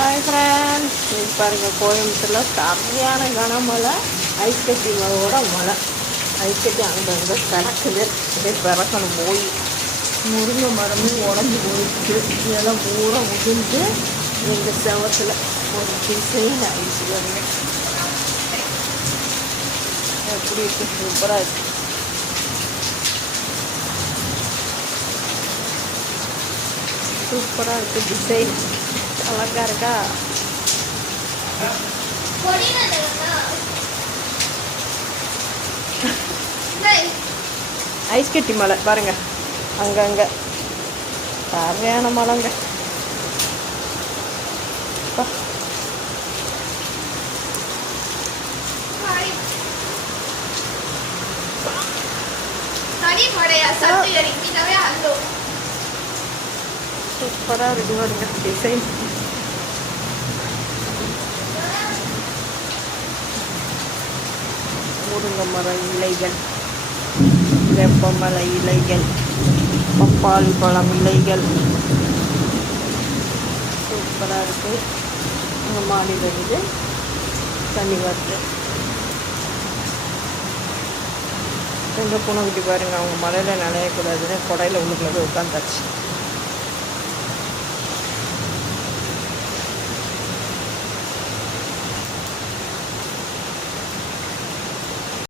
Hi friends, இது பாருங்கள் கோயம்புத்தூரில் சரியான கனமழை, ஐஸ் கட்டி மழையோட மழை. ஐஸ் கட்டி அங்கங்கே கிடக்குது, அப்படியே பிறக்கணும் போய். முருங்கை மரமும் உடஞ்சி போயிடுச்சு, இதெல்லாம் பூரா உதிர்ந்து எங்கள் செவத்தில் ஒரு டிசைன் ஆகிடுச்சு. பாருங்க எப்படி இருக்குது, சூப்பராக இருக்குது. சூப்பராக இருக்குது, டிசைன் அழகா இருக்கா. ஐஸ் கட்டி மலை பாருங்க, அங்கங்க சரியான மலைங்க. சூப்பராக இருக்கு பாருங்க டிசைன். முருங்கை மர இலைகள், வேப்பமலை இலைகள், பப்பாளி பழம் இலைகள், சூப்பராக இருக்குது. அங்கே மாடியிலிருந்து தண்ணி வருது. எங்கள் பூனைக்குட்டி பாருங்கள், அவங்க மலையில் நனையக்கூடாதுன்னு கொடையில் உள்ளுக்குள்ள போய் உட்காந்தாச்சு.